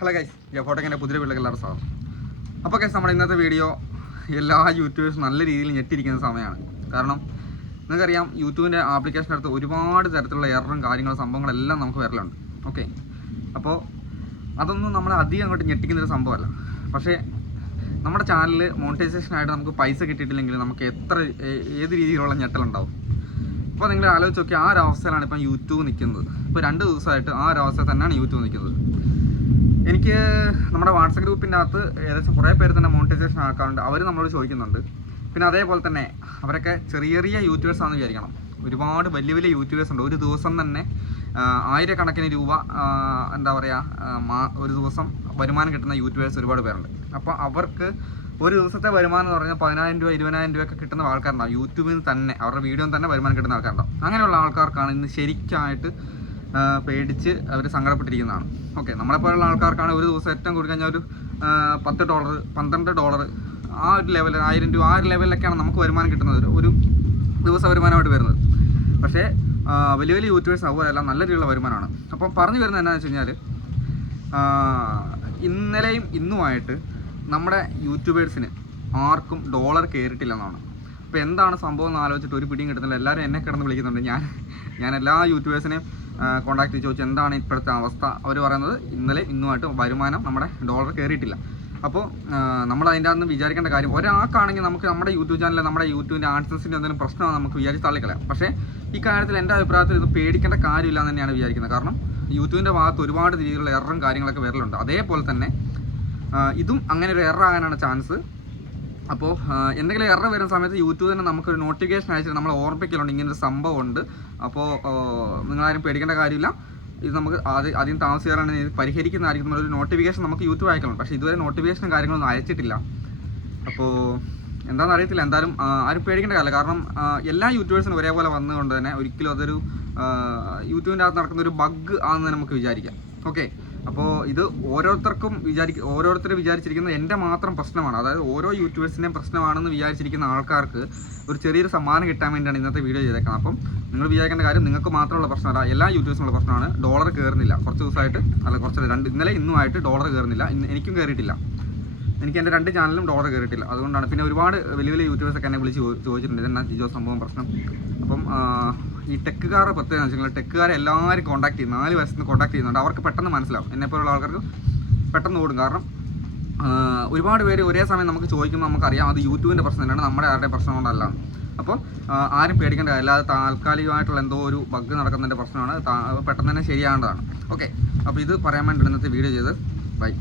Hello guys ജഫോട്ടക്കിന്റെ പുതിയ വീട്ടിലേക്ക് എല്ലാവരും സ്വാഗതം. അപ്പോൾ ഗൈസ് നമ്മുടെ ഇന്നത്തെ വീഡിയോ എല്ലാ യൂട്യൂബേഴ്സും നല്ല രീതിയിൽ ഞെട്ടിരിക്കുന്ന സമയമാണ്. കാരണം നിങ്ങൾക്കറിയാം യൂട്യൂബിന്റെ ആപ്ലിക്കേഷൻ അടുത്ത് ഒരുപാട് തരത്തിലുള്ള എററും കാര്യങ്ങളും സംഭവങ്ങളെല്ലാം നമുക്ക് വരലുണ്ട്. ഓക്കെ അപ്പോൾ അതൊന്നും നമ്മളെ അധികം അങ്ങോട്ട് ഞെട്ടിക്കുന്നൊരു സംഭവമല്ല. പക്ഷേ നമ്മുടെ ചാനലിൽ മോണിറ്റൈസേഷനായിട്ട് നമുക്ക് പൈസ കിട്ടിയിട്ടില്ലെങ്കിൽ നമുക്ക് എത്ര ഏത് രീതിയിലുള്ള ഞെട്ടലുണ്ടാവും? അപ്പോൾ നിങ്ങൾ ആലോചിച്ച് നോക്കി ആ ഒരു അവസ്ഥയിലാണ് ഇപ്പം യൂട്യൂബ് നിൽക്കുന്നത് ഇപ്പോൾ രണ്ട് ദിവസമായിട്ട് ആ ഒരു അവസ്ഥ തന്നെയാണ് യൂട്യൂബ് നിൽക്കുന്നത് എനിക്ക് നമ്മുടെ വാട്സപ്പ് ഗ്രൂപ്പിന്റെ അകത്ത് ഏകദേശം കുറേ പേര് തന്നെ മോണിറ്റൈസേഷൻ ആക്കാറുണ്ട്. അവർ നമ്മളോട് ചോദിക്കുന്നുണ്ട്. പിന്നെ അതേപോലെ തന്നെ അവരൊക്കെ ചെറിയ ചെറിയ യൂട്യൂബേഴ്സ് ആണെന്ന് വിചാരിക്കണം. ഒരുപാട് വലിയ വലിയ യൂട്യൂബേഴ്സ് ഉണ്ട്. ഒരു ദിവസം തന്നെ ആയിരക്കണക്കിന് രൂപ എന്താ പറയുക ഒരു ദിവസം വരുമാനം കിട്ടുന്ന യൂട്യൂബേഴ്സ് ഒരുപാട് പേരുണ്ട്. അപ്പോൾ അവർക്ക് ഒരു ദിവസത്തെ വരുമാനം എന്ന് പറഞ്ഞാൽ പതിനായിരം രൂപ ഇരുപതിനായിരം രൂപയൊക്കെ കിട്ടുന്ന ആൾക്കാരുണ്ടാവും. യൂട്യൂബിൽ നിന്ന് തന്നെ അവരുടെ വീഡിയോയിൽ തന്നെ വരുമാനം കിട്ടുന്ന ആൾക്കാരുണ്ടാവും. അങ്ങനെയുള്ള ആൾക്കാർക്കാണ് ഇന്ന് ശരിക്കായിട്ട് പേടിച്ച് അവർ സങ്കടപ്പെട്ടിരിക്കുന്നതാണ്. ഓക്കെ നമ്മളെപ്പോലുള്ള ആൾക്കാർക്കാണ് ഒരു ദിവസം ഏറ്റവും കൂടി കഴിഞ്ഞാൽ ഒരു പത്ത് ഡോളർ പന്ത്രണ്ട് ഡോളർ ആ ഒരു ലെവലിൽ ആയിരം രൂപ ആ ഒരു ലെവലിലൊക്കെയാണ് നമുക്ക് വരുമാനം കിട്ടുന്നത്. ഒരു- ദിവസ വരുമാനമായിട്ട് വരുന്നത്. പക്ഷേ വലിയ വലിയ യൂട്യൂബേഴ്സ് അതുപോലെയല്ല നല്ല രീതിയിലുള്ള വരുമാനമാണ്. അപ്പം പറഞ്ഞു വരുന്നത് എന്താണെന്ന് വെച്ച് കഴിഞ്ഞാൽ ഇന്നലെയും ഇന്നുമായിട്ട് നമ്മുടെ യൂട്യൂബേഴ്സിന് ആർക്കും ഡോളർ കയറിയിട്ടില്ലെന്നാണ് അപ്പോൾ എന്താണ് സംഭവം എന്ന് ആലോചിച്ചിട്ട് ഒരു പിടിയും കിട്ടുന്നില്ല. എല്ലാവരും എന്നെ കിടന്ന് വിളിക്കുന്നുണ്ട്. ഞാൻ ഞാൻ എല്ലാ യൂട്യൂബേഴ്സിനെയും കോൺടാക്ട് ചെയ്ത് ചോദിച്ചു എന്താണ് ഇപ്പോഴത്തെ അവസ്ഥ? അവർ പറയുന്നത് ഇന്നലെ ഇന്നുമായിട്ട് വരുമാനം നമ്മുടെ ഡോളർ കയറിയിട്ടില്ല. അപ്പോൾ നമ്മൾ അതിന്റെ അകത്ത് വിചാരിക്കേണ്ട കാര്യം ഒരാൾക്കാണെങ്കിൽ നമുക്ക് നമ്മുടെ യൂട്യൂബ് ചാനലിൽ നമ്മുടെ യൂട്യൂബിന്റെ ആൻസേഴ്സിന്റെ എന്തെങ്കിലും പ്രശ്നമാണ് നമുക്ക് വിചാരിച്ച് തള്ളിക്കളയാം. പക്ഷേ ഈ കാര്യത്തിൽ എന്റെ അഭിപ്രായത്തിൽ ഇത് പേടിക്കേണ്ട കാര്യമില്ല എന്ന് തന്നെയാണ് വിചാരിക്കുന്നത്. കാരണം യൂട്യൂബിന്റെ ഭാഗത്ത് ഒരുപാട് രീതിയിലുള്ള എററും കാര്യങ്ങളൊക്കെ വരലുണ്ട്. അതേപോലെ തന്നെ ഇതും അങ്ങനെ ഒരു എറർ ആകാനാണ് ചാൻസ് അപ്പോൾ എന്തെങ്കിലും എറർ വരുന്ന സമയത്ത് യൂട്യൂബ് തന്നെ നമുക്കൊരു നോട്ടിഫിക്കേഷൻ അയച്ചിട്ട് നമ്മൾ ഓർമ്മിക്കലുണ്ട് ഇങ്ങനൊരു ഒരു സംഭവം ഉണ്ട് അപ്പോൾ നിങ്ങളാരും പേടിക്കേണ്ട കാര്യമില്ല. ഇത് നമുക്ക് ആദ്യം ആദ്യം താമസിക്കാറാണ് ഇത് പരിഹരിക്കുന്നതായിരിക്കും. ഒരു നോട്ടിഫിക്കേഷൻ നമുക്ക് യൂട്യൂബ് അയക്കണം. പക്ഷേ ഇതുവരെ നോട്ടിഫിക്കേഷനും കാര്യങ്ങളൊന്നും അയച്ചിട്ടില്ല. അപ്പോൾ എന്താണെന്ന് അറിയത്തില്ല. എന്തായാലും ആരും പേടിക്കേണ്ട കാര്യമില്ല. കാരണം എല്ലാ യൂട്യൂബേഴ്സിനും ഒരേപോലെ വന്നതുകൊണ്ട് തന്നെ ഒരിക്കലും അതൊരു യൂട്യൂബിന്റെ അകത്ത് നടക്കുന്ന ഒരു ബഗ് ആണെന്ന് നമുക്ക് വിചാരിക്കാം. ഓക്കെ അപ്പോൾ ഇത് ഓരോരുത്തർക്കും വിചാരി ഓരോരുത്തർ വിചാരിച്ചിരിക്കുന്നത് എന്റെ മാത്രം പ്രശ്നമാണ്. അതായത് ഓരോ യൂട്യൂബേഴ്സിന്റെയും പ്രശ്നമാണെന്ന് വിചാരിച്ചിരിക്കുന്ന ആൾക്കാർക്ക് ഒരു ചെറിയൊരു സമ്മാനം കിട്ടാൻ വേണ്ടിയാണ് ഇന്നത്തെ വീഡിയോ ചെയ്തേക്കുന്നത്. അപ്പം നിങ്ങൾ വിചാരിക്കേണ്ട കാര്യം നിങ്ങൾക്ക് മാത്രമുള്ള പ്രശ്നമല്ല എല്ലാ യൂട്യൂബേഴ്സിനുള്ള പ്രശ്നമാണ്. ഡോളർ കയറുന്നില്ല. കുറച്ച് ദിവസമായിട്ട് അല്ല കുറച്ച് രണ്ട് ഇന്നലെ ഇന്നുമായിട്ട് ഡോളർ കയറുന്നില്ല. എനിക്കും കയറിയിട്ടില്ല. എനിക്ക് എന്റെ രണ്ട് ചാനലിലും ഡോളർ കയറിയിട്ടില്ല. അതുകൊണ്ടാണ്. പിന്നെ ഒരുപാട് വലിയ വലിയ യൂട്യൂബേഴ്സൊക്കെ എന്നെ വിളിച്ച് ചോദിച്ചിട്ടുണ്ട്. ഇതെന്നാ ജിജോ സംഭവം പ്രശ്നം? അപ്പം ഈ ടെക്കുകാരുടെ പ്രത്യേകത വെച്ചാൽ ടെക്കുകാരെ എല്ലാവരും കോൺടാക്ട് ചെയ്യും നാല് വയസ്സിൽ നിന്ന് കോൺടാക്ട് ചെയ്യുന്നുണ്ട്. അവർക്ക് പെട്ടെന്ന് മനസ്സിലാവും. എന്നെപ്പോലുള്ള ആൾക്കാർക്ക് പെട്ടെന്ന് ഓടും. കാരണം ഒരുപാട് പേര് ഒരേ സമയം നമുക്ക് ചോദിക്കുമ്പോൾ നമുക്കറിയാം അത് യൂട്യൂബിന്റെ പ്രശ്നം തന്നെയാണ് നമ്മുടെ ആരുടെ പ്രശ്നം കൊണ്ടല്ല. അപ്പോൾ ആരും പേടിക്കേണ്ട അല്ലാതെ താൽക്കാലികമായിട്ടുള്ള എന്തോ ഒരു ബഗ് നടക്കുന്നതിന്റെ പ്രശ്നമാണ്. പെട്ടെന്ന് തന്നെ ശരിയാകേണ്ടതാണ്. ഓക്കെ. അപ്പോൾ ഇത് പറയാൻ വേണ്ടിയിട്ട് ഇന്നത്തെ വീഡിയോ ചെയ്ത് ബൈ